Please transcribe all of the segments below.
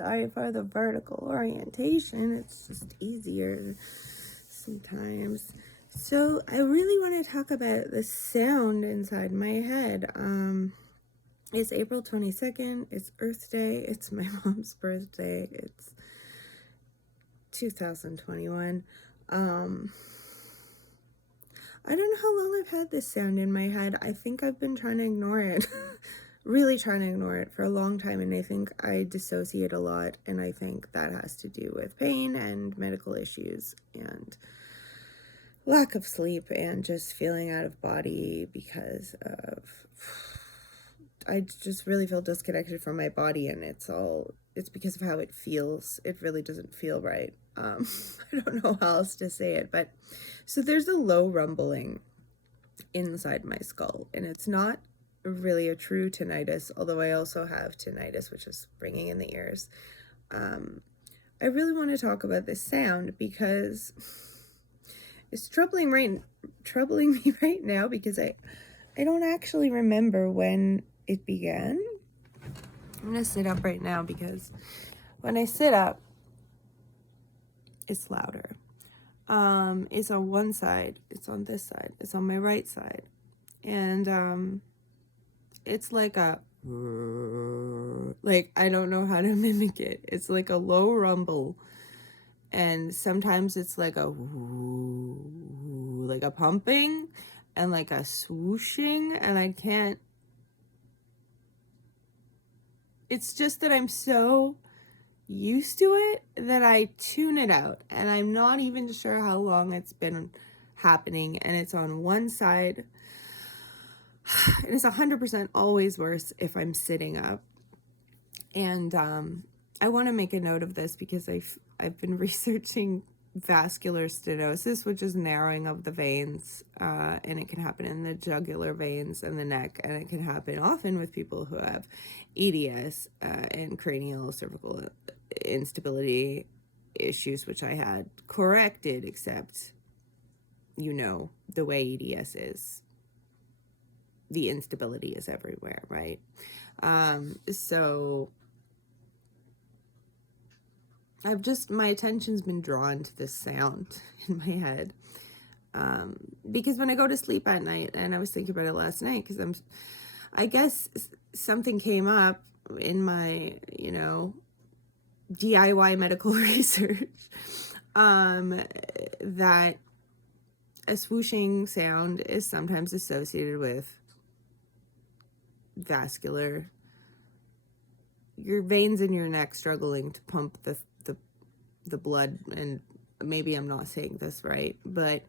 sorry for the vertical orientation. It's just easier sometimes. So I really want to talk about the sound inside my head. It's April 22nd. It's Earth Day. It's my mom's birthday. It's 2021. I don't know how long I've had this sound in my head. I think I've been trying to ignore it. Really trying to ignore it for a long time, and I think I dissociate a lot, and I think that has to do with pain and medical issues and lack of sleep and just feeling out of body because of I just really feel disconnected from my body, and it's because of how it feels. It really doesn't feel right. I don't know how else to say it, but so there's a low rumbling inside my skull, and it's not really a true tinnitus, although I also have tinnitus, which is ringing in the ears. I really want to talk about this sound because it's troubling me right now, because I don't actually remember when it began. I'm gonna sit up right now because when I sit up, it's louder. It's on one side, it's on this side, it's on my right side, and it's like I don't know how to mimic it. It's like a low rumble, and sometimes it's like a pumping and like a swooshing, and I can't. It's just that I'm so used to it that I tune it out, and I'm not even sure how long it's been happening, and it's on one side. And it's 100% always worse if I'm sitting up. And I want to make a note of this because I've been researching vascular stenosis, which is narrowing of the veins, and it can happen in the jugular veins and the neck, and it can happen often with people who have EDS and craniocervical instability issues, which I had corrected, except, the way EDS is, the instability is everywhere, right? So my attention's been drawn to this sound in my head. Because when I go to sleep at night, and I was thinking about it last night, because I guess something came up in my, DIY medical research, that a swooshing sound is sometimes associated with your veins in your neck struggling to pump the blood, and maybe I'm not saying this right, but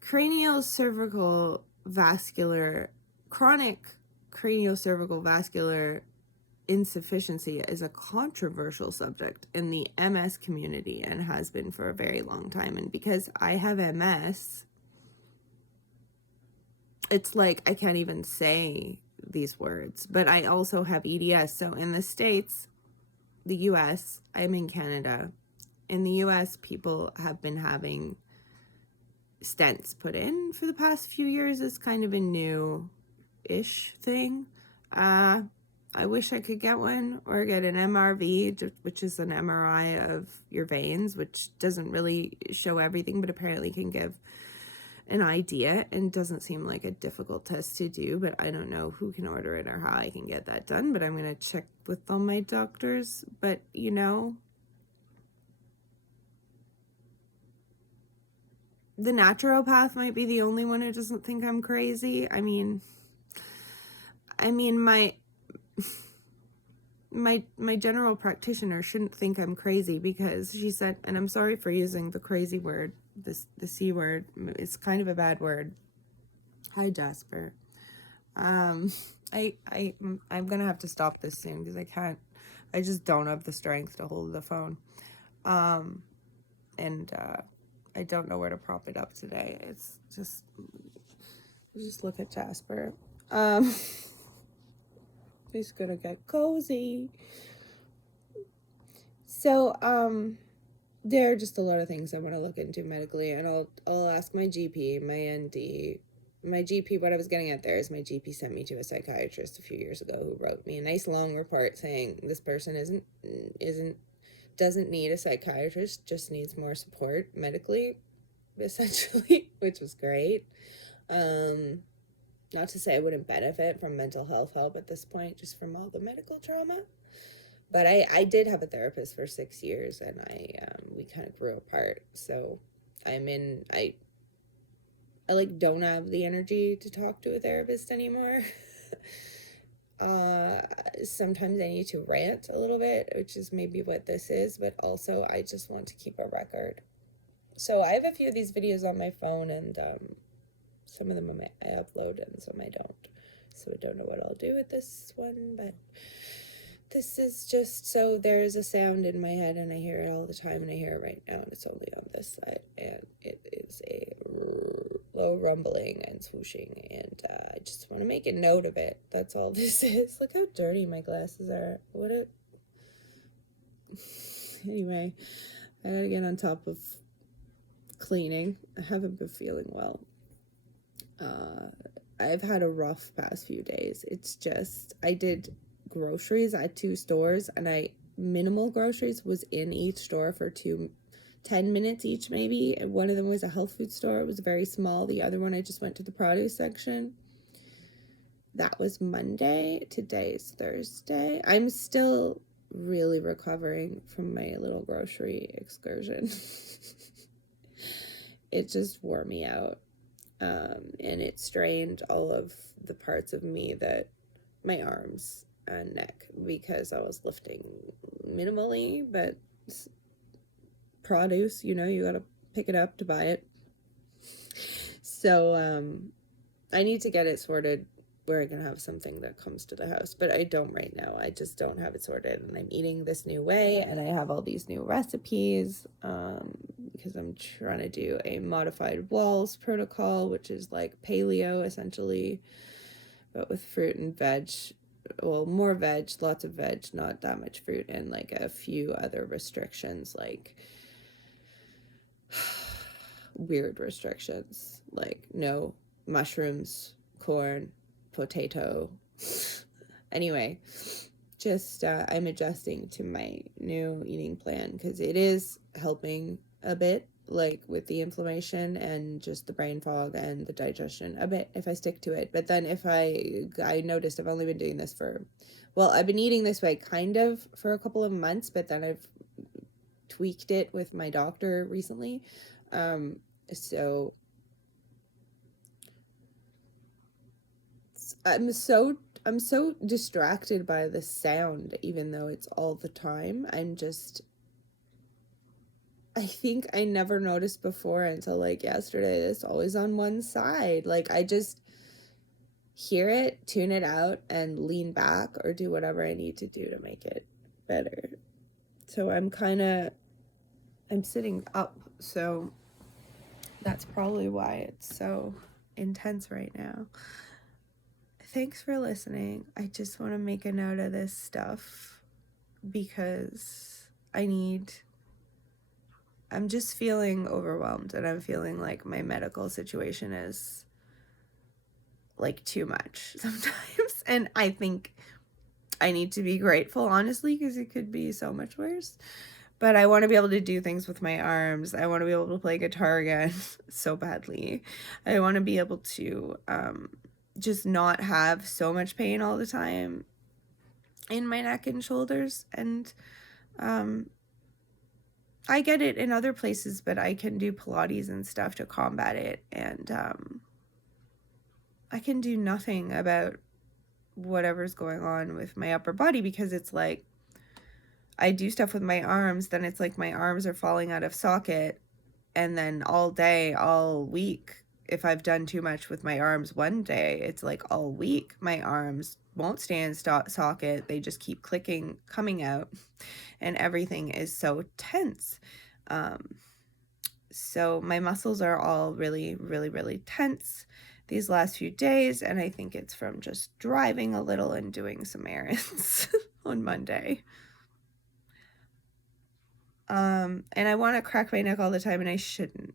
chronic craniocervical vascular insufficiency is a controversial subject in the MS community, and has been for a very long time. And because I have MS, it's like I can't even say these words, but I also have EDS. So in the States, the US, I'm in Canada. In the US, people have been having stents put in for the past few years. It's kind of a new-ish thing. I wish I could get one, or get an MRV, which is an MRI of your veins, which doesn't really show everything, but apparently can give an idea, and doesn't seem like a difficult test to do, but I don't know who can order it or how I can get that done, but I'm going to check with all my doctors. But, the naturopath might be the only one who doesn't think I'm crazy. I mean, my general practitioner shouldn't think I'm crazy, because she said, and I'm sorry for using the crazy word, the C word, it's kind of a bad word. Hi, Jasper. I'm gonna have to stop this soon, because I just don't have the strength to hold the phone. And I don't know where to prop it up today. It's just look at Jasper. He's gonna get cozy. So, there are just a lot of things I want to look into medically, and I'll ask my GP, my ND, my GP, what I was getting at there is my GP sent me to a psychiatrist a few years ago who wrote me a nice long report saying this person doesn't need a psychiatrist, just needs more support medically, essentially, which was great. Not to say I wouldn't benefit from mental health help at this point, just from all the medical trauma. But I did have a therapist for 6 years, and we kind of grew apart. So I like don't have the energy to talk to a therapist anymore. Sometimes I need to rant a little bit, which is maybe what this is, but also I just want to keep a record. So I have a few of these videos on my phone, and some of them I upload and some I don't. So I don't know what I'll do with this one, but this is just so there's a sound in my head and I hear it all the time, and I hear it right now, and it's only on this side, and it is a low rumbling and swooshing, and I just want to make a note of it. That's all this is. Look how dirty my glasses are. Anyway, I gotta get on top of cleaning. I haven't been feeling well. I've had a rough past few days. It's just, I did groceries at 2 stores, and minimal groceries was in each store for 10 minutes each maybe, and one of them was a health food store. It was very small. The other one I just went to the produce section. That was Monday. Today's Thursday. I'm still really recovering from my little grocery excursion. It just wore me out, and it strained all of the parts of me, that my arms and neck, because I was lifting minimally, but produce, you gotta pick it up to buy it. So I need to get it sorted where I can have something that comes to the house, but I don't right now. I just don't have it sorted, and I'm eating this new way, and I have all these new recipes because I'm trying to do a modified walls protocol, which is like paleo essentially, but with fruit and veg. Well, more veg, lots of veg, not that much fruit, and like a few other restrictions, like weird restrictions, like no mushrooms, corn, potato. Anyway, just I'm adjusting to my new eating plan because it is helping a bit, like with the inflammation and just the brain fog and the digestion a bit if I stick to it. But then if I noticed I've only been doing this I've been eating this way kind of for a couple of months, but then I've tweaked it with my doctor recently. So I'm so distracted by the sound, even though it's all the time. I think I never noticed before until like yesterday. It's always on one side. Like I just hear it, tune it out, and lean back or do whatever I need to do to make it better. So I'm sitting up, so that's probably why it's so intense right now. Thanks for listening. I just want to make a note of this stuff because I'm just feeling overwhelmed, and I'm feeling like my medical situation is like too much sometimes. And I think I need to be grateful, honestly, because it could be so much worse. But I want to be able to do things with my arms. I want to be able to play guitar again so badly. I want to be able to just not have so much pain all the time in my neck and shoulders. And I get it in other places, but I can do Pilates and stuff to combat it. And I can do nothing about whatever's going on with my upper body, because it's like I do stuff with my arms, then it's like my arms are falling out of socket, and then all day, all week, if I've done too much with my arms one day, it's like all week my arms won't stay in socket. They just keep coming out, and everything is so tense. So my muscles are all really, really, really tense these last few days, and I think it's from just driving a little and doing some errands on Monday. And I want to crack my neck all the time, and I shouldn't.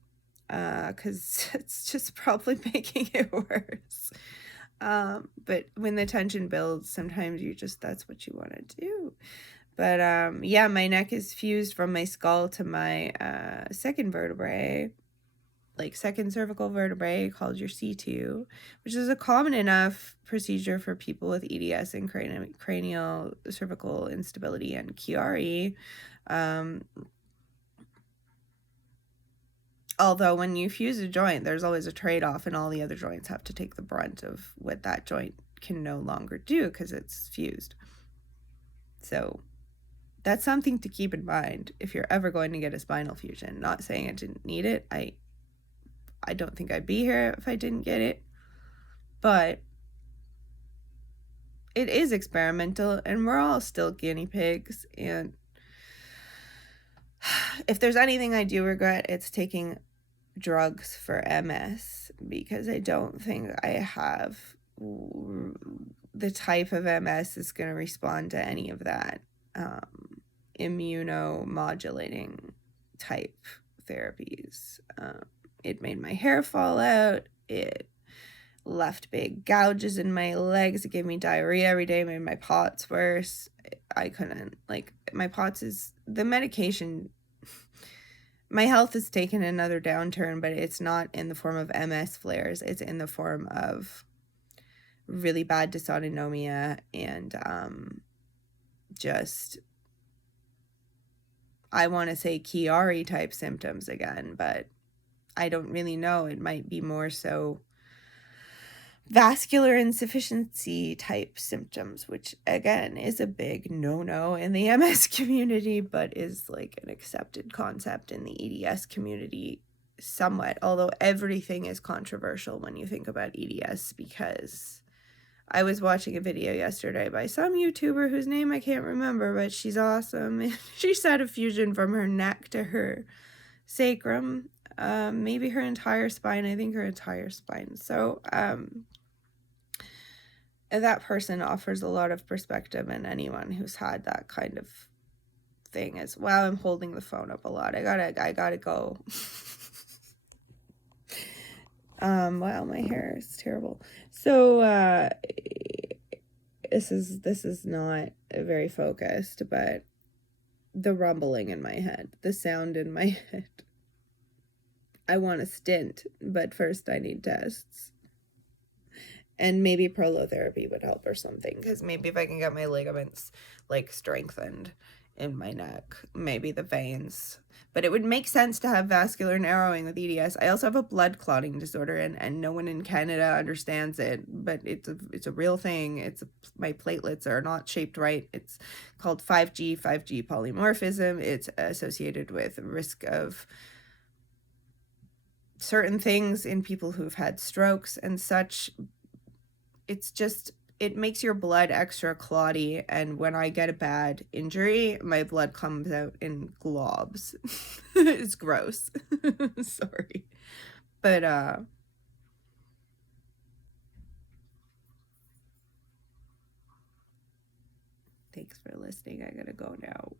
because it's just probably making it worse. But when the tension builds, sometimes that's what you want to do. But yeah, my neck is fused from my skull to my second vertebrae, like second cervical vertebrae, called your C2, which is a common enough procedure for people with EDS and cranial cervical instability and Chiari. Although when you fuse a joint, there's always a trade-off, and all the other joints have to take the brunt of what that joint can no longer do because it's fused. So that's something to keep in mind if you're ever going to get a spinal fusion. Not saying I didn't need it. I don't think I'd be here if I didn't get it. But it is experimental, and we're all still guinea pigs. And if there's anything I do regret, it's taking drugs for MS, because I don't think I have the type of MS that's going to respond to any of that immunomodulating type therapies. It made my hair fall out. It left big gouges in my legs. It gave me diarrhea every day. It made my POTS worse. I couldn't, like, my POTS is the medication. My health has taken another downturn, but it's not in the form of MS flares. It's in the form of really bad dysautonomia and just, I want to say Chiari type symptoms again, but I don't really know. It might be more so vascular insufficiency type symptoms, which again is a big no-no in the MS community, but is like an accepted concept in the EDS community somewhat, although everything is controversial when you think about EDS, because I was watching a video yesterday by some YouTuber whose name I can't remember, but she's awesome. She said a fusion from her neck to her sacrum, maybe her entire spine. I think her entire spine. So that person offers a lot of perspective, and anyone who's had that kind of thing is, wow, I'm holding the phone up a lot. I gotta go. Wow, my hair is terrible. So this is not very focused, but the rumbling in my head, the sound in my head. I want a stint, but first I need tests. And maybe prolotherapy would help or something, because maybe if I can get my ligaments like strengthened in my neck, maybe the veins. But it would make sense to have vascular narrowing with EDS. I also have a blood clotting disorder, and no one in Canada understands it, but it's a real thing. My platelets are not shaped right. It's called 5G polymorphism. It's associated with risk of certain things in people who've had strokes and such. It's just, it makes your blood extra clotty, and when I get a bad injury, my blood comes out in globs. It's gross. Sorry. But thanks for listening. I gotta go now.